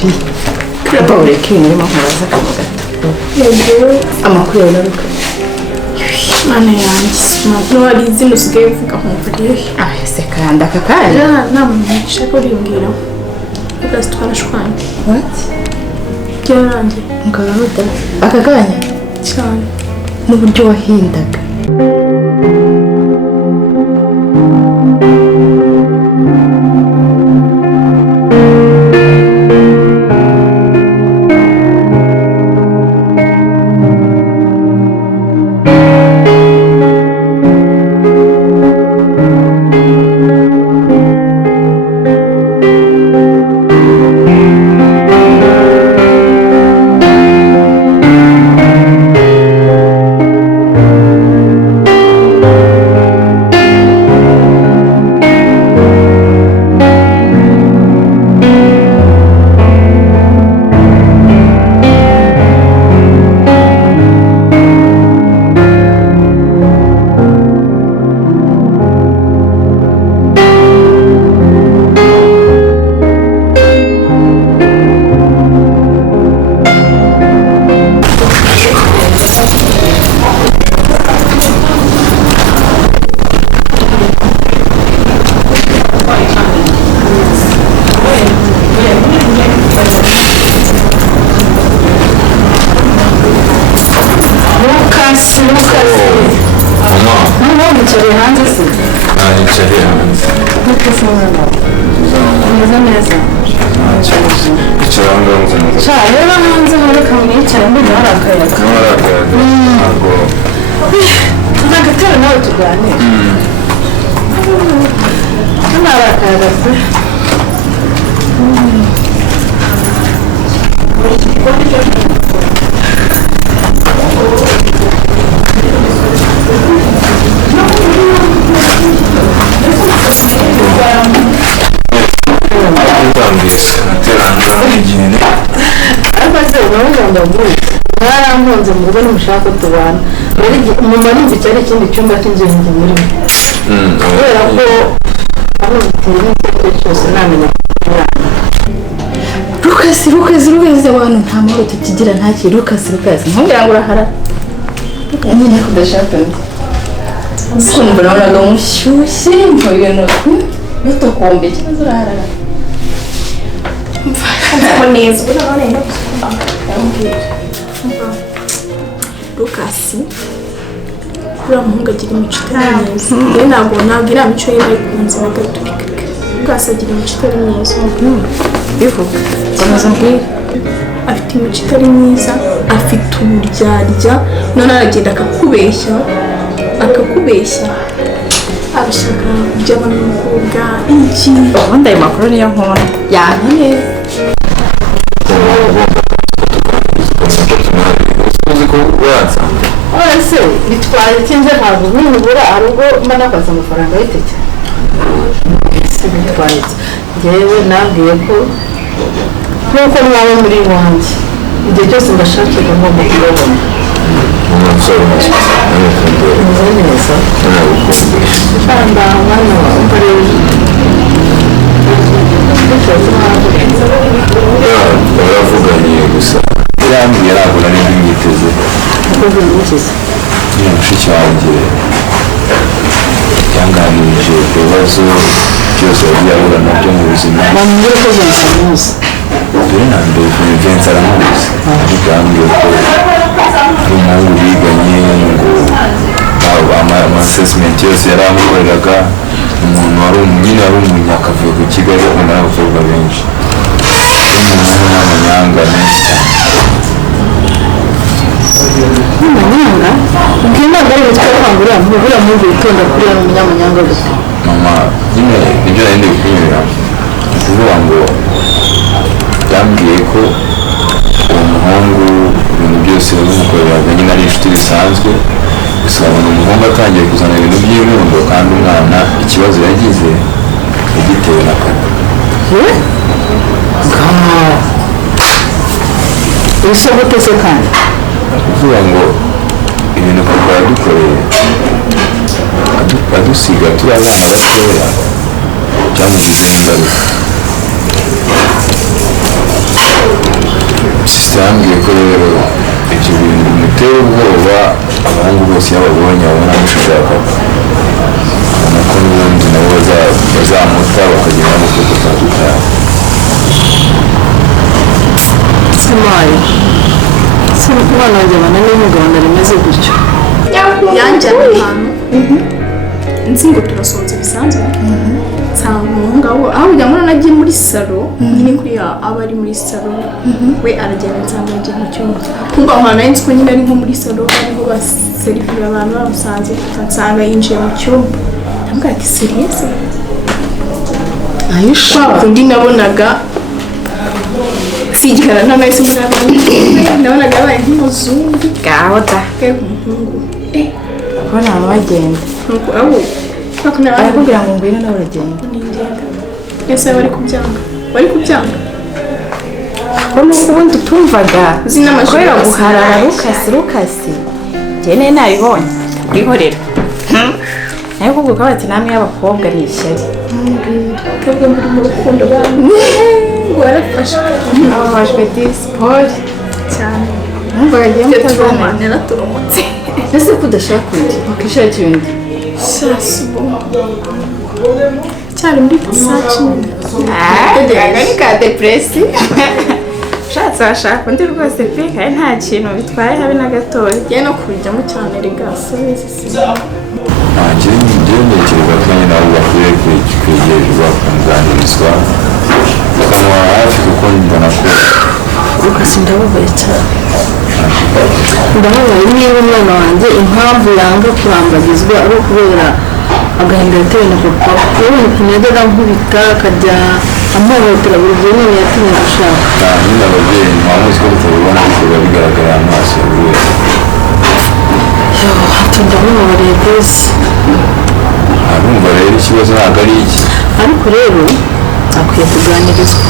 kuri ureke ibintu nkubaza akantu gato. Amakuru yawe naruka mana yanjye ntiwari izina usigaye uvuga nkumviriye. se kandi aka kanya nta muntu nshaka urimbwiraho ugaze twarashwanye. what byarangiye mukaruta aka kanya cyane n'uburyo wahindaga. Mwarampunze mu rugo n'umushaka tubana mu marumbi cyari ikindi cyumba cy'inzu yanjye muri kubera ko aho biteye n'icyo cyose namenya Lucas abantu nta mahoro tukigira nta kintu Lucas nkubwira ngo urahara nyine kudashaka kumva nabonaga mushyushye mva ibintu bitokombe cyangwa urahara mva neza urabona ino Lucas uriya muhungu agira imico itari myiza rero ntabwo iriya mico ye bayikunze bagaturika. Lucas agira imico itari myiza bivuga komeza mbwira afite imico itari myiza afite uburyarya none aragenda akakubeshya abishaka kuryama n'umukobwa iki ubundi ayo makuru niyo nkora yanka neza ese bitwaye ikinze ntabwo nibura hari ubwo mba nakwatse amafaranga y'iteke ese bitwaye njyewe nabwiye ko nk'uko mwaba muri iwanjye igihe cyose mbashakira ngomba kubabona umusore umeze neza kandi umwana wawe ukoreye baravuganye gusa irambwiye ntabwo nari mwiteze ni mushiki wanjye yanganirije ku bibazo byose yagiye ahura nabyo mu buzima bamubwira ko Vincent amuzi mbere na mbere Vincent aramuzi ariko yambwiye ko ari umuhungu biganye ngo ama-assessment yose yari amukoreraga umuntu nyine wari umunyakavuyo ku Kigali akunda n'abakobwa benshi umuntu w'umunyamanyanga menshi cyane umunyamanyanga ubwo ntabwo ari witwa kwangura ntubura mubi witonda kuri uwo munyamanyanga gusa mama nyine nibyo nari ndi kunyurira kuvuga ngo yambwiye ko uwo muhungu ibintu byose babimukoreraga nyine ari inshuti bisanzwe gusa babona umuhungu atangiye kuzana ibintu by'inkundo kandi umwana ikibazo yagize yagitewe na kane ibisogote se kandi kuvuga ngo ibintu papa yadukoreye adusiga turi abana batoya byamugizeho ingaruka sisita yambwiye ko rero ibyo bintu bimutera ubwoba abahungu bose iyo babonye babona amushaka ubona ko n'ubundi nabo bazamuta bakagenda n'uko dutandukanye. Semayi umwana wanjye abana n'umugabane rimeze gutyo yanjyana ahantu nzi ngo turasohotse bisanzwe nsanga umuhungu aho ujya mbona nagiye muri salo nyine kuri aba ari muri salo we aragenda nsanga yagiye mu cyumba kumva aho hantu nzi ko nyine ari nko muri salo ariho baserivira abantu bamusanze nsanga yinjiye mu cyumba ndamubwira ati seriyese ayisha undi nabonaga sigikana nta nahise muri abantu nabonaga yabaye nk'umuzungu ngaho da umuhungu ubona abantu bagenda nuko abo barakubwira ngo ngwino nawe uragenda ese bari kubyanga ko n'ubundi utumvaga uzi n'amashuri kubera guharara rukasi njyewe nabibonye kwihorera nayo kuvuga bati namwe y'abakobwa ni ishyari twebwe muri mu rukundo ngo abafashwe disipori cyane numvaga agiye mutazana naraturumutse ese ko udashaka kundi wakishakira ibindi sasubo cyari muri pasaci ni ka depresi ushatse washaka undi rwose pe kandi nta kintu bitwaye habe na gatoya njyewe no kubijyamo cyane rigasa njyewe ntekereza ko nyine nabo bakwiye kwegerezwa bakamuganirizwa bakamuha hafi kuko mbona ko rukasi ndababaye cyane ndababaye niba umwana wanjye impamvu yanga kurambagizwa ari ukubera agahinda yatewe na papa urabona ukuntu yajyaga nkubita akajya amuhohotera buri gihe none yatinye gushaka nyine ababyeyi ntamuzi ko tutabibona ariko biba bigaragara mu maso ya buri wese ndababariye rwose arumva rero ikibazo ntabwo ari iki ariko rero akwiye kuganirizwa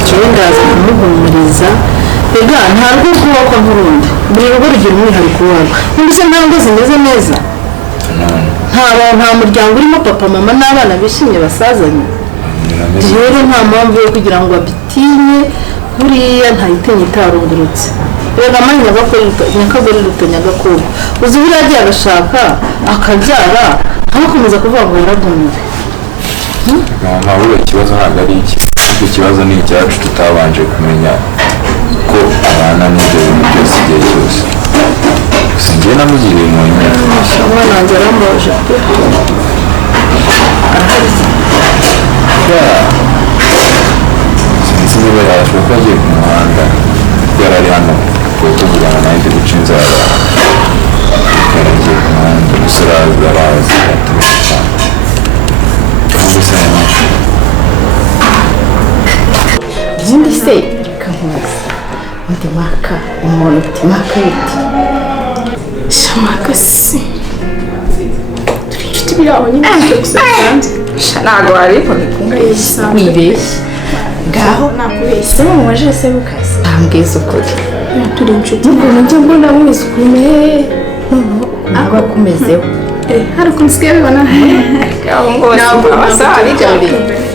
ikibazo ndaza kumuhumuriza rega nta rugo rwubakwa nk'urundi buri rugo rugira umwihariko warwo mbese nta ngo zimeze neza nta muryango urimo papa mama n'abana bishimye basazanye rero nta mpamvu yo kugira ngo abitinye buriya ntayitinye itarungurutse rega mani nyakagore ruto nyagakobwa uzi buriya agiye agashaka akabyara ntakomeza kuvuga ngo yaragumiwe ntabwo ikibazo ntabwo ari iki ariko ikibazo ni icyacu tutabanje kumenya ko abana n'ibyo bintu byose igihe cyose gusa njyewe namugiriye umuntu umwana wanjye arambaje pe arahari sinzi niba yashobora kuba agiye ku muhanda kuko yari ari hano tuba tuvugana nawe ndi guca inzara yari agiye ku muhanda umusore arazi atumije cyane cyangwa se ikindi se reka nkubaze undi maka umuntu ufite maka biti shamaka si turi inshuti biri aho nyine turi gusa bisanzwe ntabwo wariko ndikungayisa wibeshye ngaho nakubeshye se mu waje se Lucas ambwiza ukuri turi inshuti mbona njye mbona wese ukume ntabwo akumezeho hari ukuntu usigaye bibona aho ngo basaba bigaruriye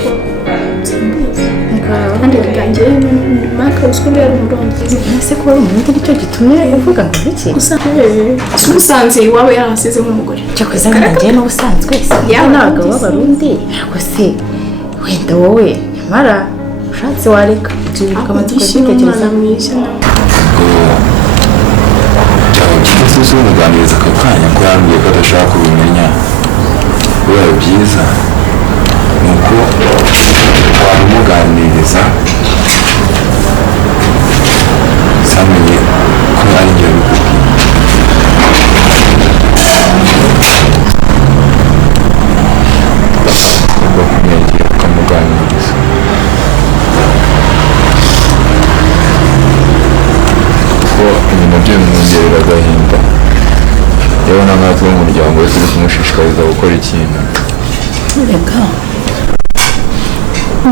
kandi rigangiye maka uziko biri ari umurongezi ese ko ari umuntu nicyo gitumye uvuga ngo iki usanze iwawe yarahasize nk'umugore cyakoze nanjye n'ubusanzwe ntabwo w'abarundi ariko se wenda wowe nyamara ushatse wareka tubika amatsiko dutekereza byaba byiza se umuganiriza aka kanya ko yambwiye ko adashaka kubimenya bibaye byiza ni uko wabimuganiriza samenye ko ari njye wabikubwiye ugomba kumwegera ukamuganiriza kuko ibintu byo bimwongerera agahinda yabona nkatwe nk'umuryango we turi kumushishikariza gukora ikintu reka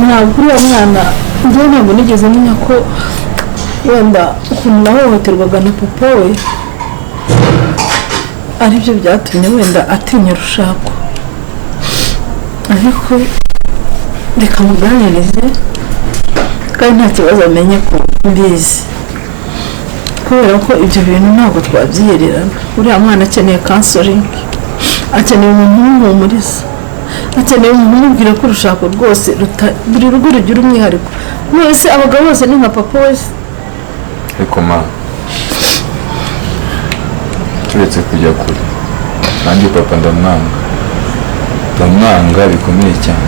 ntabwo uriya mwana njyewe ntabwo nigeze menya ko wenda ukuntu nahohoterwaga na papa we aribyo byatumye wenda atinya rushako ariko reka muganirize kandi nta kibazo amenye ko mbizi, kubera ko ibyo bintu ntabwo twabyiyererana. Uriya mwana akeneye kansoringi, akeneye umuntu umuhumuriza, akeneye umuntu umubwira ko urushako rwose buri rugo rugira umwihariko. Mwese abagabo bose ni nka papa wese. Ariko ma turetse kujya kure, nanjye papa ndamwanga bikomeye cyane.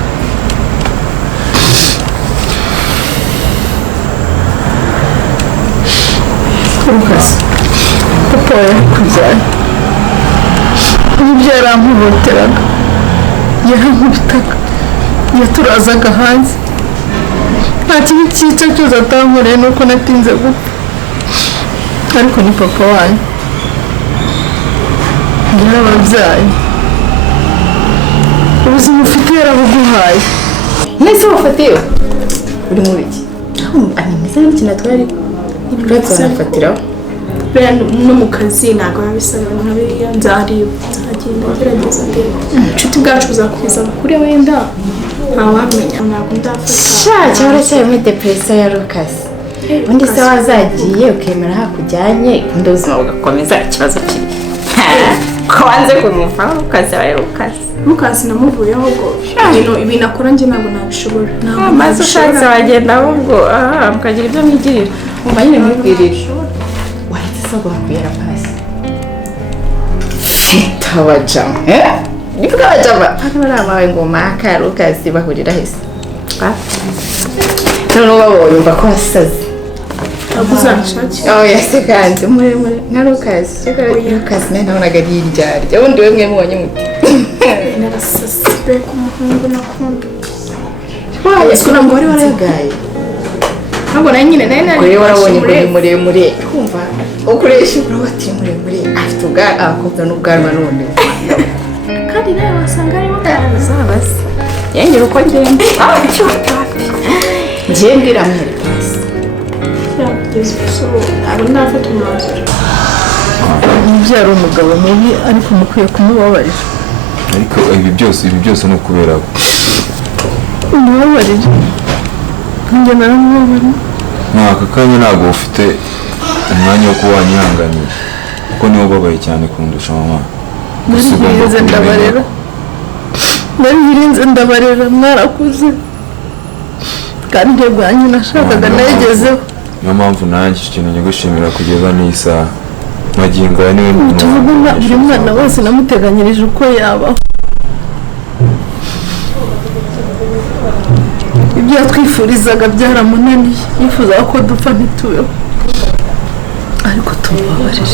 Lucas, papa yakubyaye, ibyo yarampohoteraga, yarankubitaga, yaturazaga hanze, nta kintu cyica cyose atankoreye nuko natinze gupfa. Ariko ni papa wanyu, yarababyaye, ubuzima ufite yarabuguhaye. Nese wafatiwe uri mu biki? Ari meze n'ikina twari turafatiraho no mu kazi ntabwo babisaba nka biriya. Nzagenda ngerageza ndebe inshuti bwacu buzakwiza kuri wenda ntawamenya. Ntabwo ndafata cyangwa cyari muri depression ya Lucas. Undi se wazagiye ukemera hakujyanye undi ubuzima bugakomeza, ikibazo kiri ko wanze kumuvaho ukazabaye Lucas namuvuyeho ubwo ibintu akora njye ntabwo nabishobora. Maze ushatse wagenda ahubwo mukagira ibyo mwigirira umva nyine mwibwirire. Wahita se wakuyera pasi tabajama nibwo abajama hano bari abawe ngo maka Lucas bahurira hese none ubabonye umva ko wasaze. ntabwo uzanshakira. Yase kandi muremure nka Lucas. Lucas nawe nabonaga ari iryarya, ubundi we mwe mubonye muti narasasibe ku muhungu nakunda. Yesu na mugore waragaye. Ntabwo nayo nyine nayo nari warabonye ko ni muremure, kumva ukoresha urabati muremure afite akobwa n'ubwanwa none kandi nawe wasanga ari zabase yengera uko ngenda cyo papi ngiye mbwira mwere pasi yageze usoro ntabwo nafata umwanzuro. Umubyara umugabo mubi ariko mukwiye kumubabarira. Ariko ibi byose ni ukubera umubabarire. Njye naramubabarira. Aka kanya ntabwo ufite umwanya wo kuba wanyihanganiye kuko niwe ubabaye cyane kundusha mama. Narihirinze ndabarera mwarakuze kandi intego yanyu nashakaga nayigezeho. Niyo mpamvu nanjye ikintu nyigushimira kugeza n'isaha magingo aya niwe muntu tuvugana. Buri mwana wese namuteganyirije uko yabaho. Ibyo yatwifurizaga byaramunaniye, yifuzaga ko dupfa ntitubeho, ariko tumubabarire.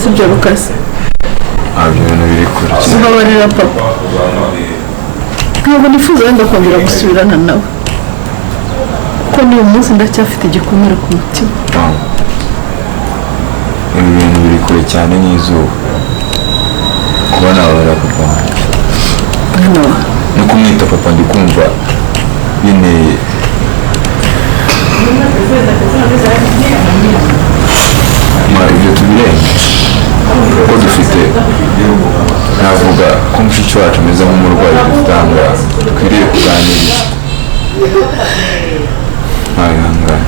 Sibyo Lucas? Ibyo bintu biri kure. Mubabarira papa. Ntabwo nifuza wenda kongera gusubirana nawe kuko n'uyu munsi ndacyafite igikomere ku mutima. Ibi bintu biri kure cyane n'izuba kuba nababarira papa wanjye no kumwita papa ndi kumva binteye. Ibyo tubirenze kuko dufite, navuga ko mushiki wacu ameze nk'umurwayi dufite aha ngaha dukwiriye kuganiriza. Ntayihangane.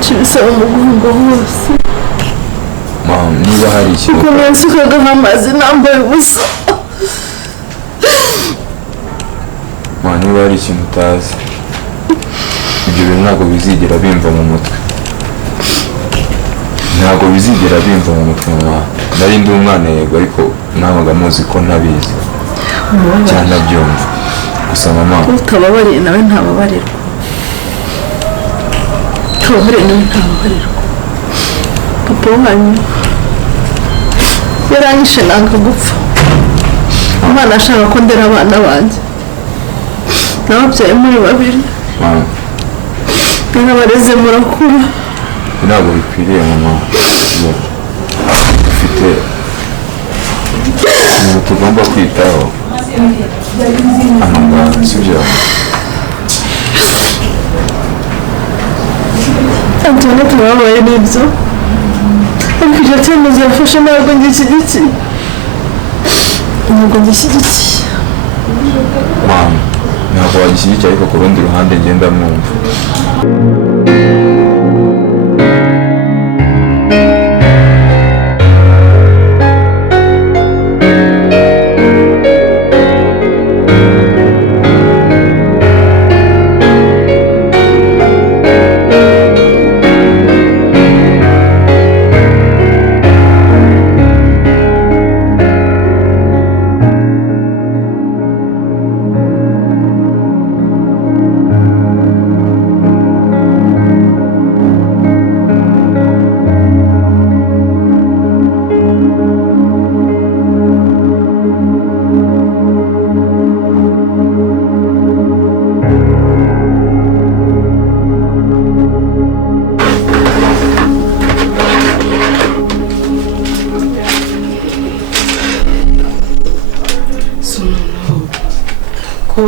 nca ibisaba umugongo hose mama niba hari ikintu ukomeza ukagaha amazi nambaye ubusa mama niba hari ikintu utazi ibyo bintu ntabwo bizigera bimva mu mutwe ntabwo bizigera bimva mu mutwe mama nari ndi umwana yego ariko nabaga muzi ko ntabizi cyane nabyumva gusa mama utababariye nawe ntababarirwa utababariye nawe ntababarirwa papa wanyu yaranyishe nanga gupfa umwana ashaka ko ndera abana banjye nababyaye muri babiri mama narabareze murakura ntabwo bikwiriye mama dufite ibintu tugomba kwitaho amagara sibyo Antoine turababaye n'ibyo ariko icyo cyemezo yafashe ntabwo ngishyigikiye mama ntabwo wagishyigikiye ariko ku rundi ruhande ngenda mwumva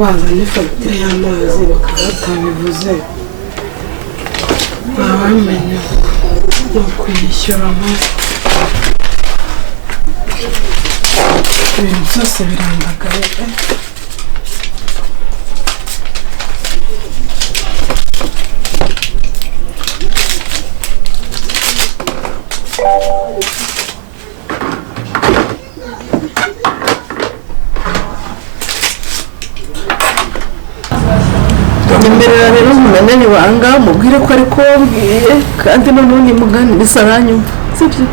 bazanye fagitire y'amazi bakaba batabivuze bamenya no kuyishyuramo ibintu byose birandagaye nimberera rero mumenye nibanga mubwire ko ariko wabwiye kandi n'ubundi muganiriza aranyumva sibyo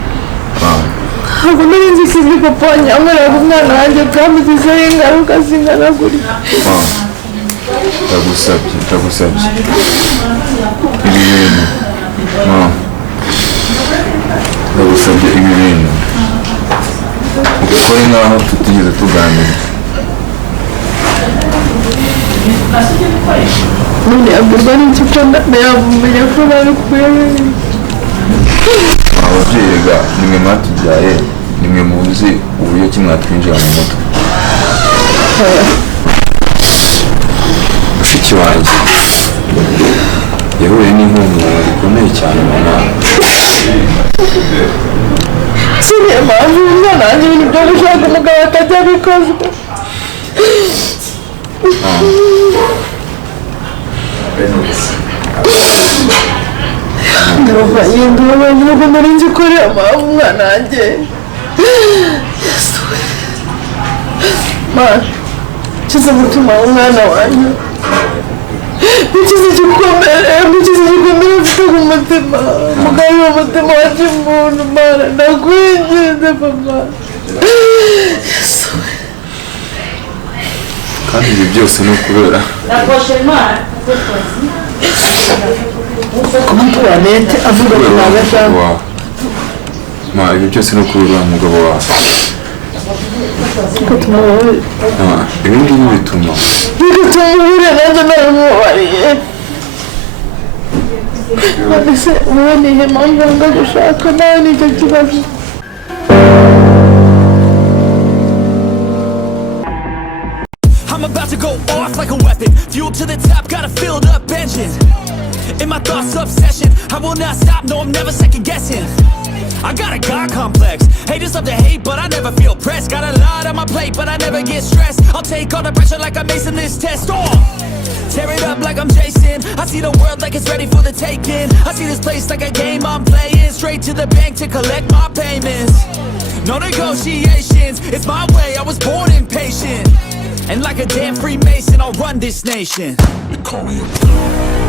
ntabwo nari nzi ko izi papa wanyankorera umwana wanjye bwamugizeho ingaruka zingana gutya ndagusabye ibi bintu ndagusabye ibi bintu ukore nk'aho tutigeze tuganira none agurwa n'iki ko ndayavumenya ko bari kuyabera ababyeyi ga nimwe mwatubyaye nimwe muzi uburyo ki mwatwinjira mu mutwe mushiki wanjye yahuye n'ihungabana rikomeye cyane mu mwana siniya mpamvu umwana wanjye ibintu byo gushaka umugabo atajya bikozwa ndumva yindura nubwo nari nzi ko ariyo mpamvu umwana wanjye yesuwe mana ukize umutima w'umwana wanjye ukize igikomere ufite ku mutima mugabe umutima wa kimuntu mana ndakwinginze papa yesuwe kandi ibi byose ni ukubera kuba tuwanete avuga ko ntabashaka ibi byose ni ukubera umugabo wawe ko tumubabarira ibi ngibi bituma tumubure nanjye naramubabariye none se wowe nihe mpamvu wanga gushaka nawe nicyo kibazo I'm about to go off like a weapon. Fuel to the top, got a filled up engine. In my thoughts, obsession. I will not stop, no, I'm never second guessing. I got a God complex. Haters love to hate, but I never feel pressed. Got a lot on my plate, but I never get stressed. I'll take all the pressure like I'm acing this test. Tear it up like I'm Jason. I see the world like it's ready for the taking. I see this place like a game I'm playing. Straight to the bank to collect my payments. No negotiations, it's my way, I was born impatient. And like a damn Freemason, I'll run this nation. They call me a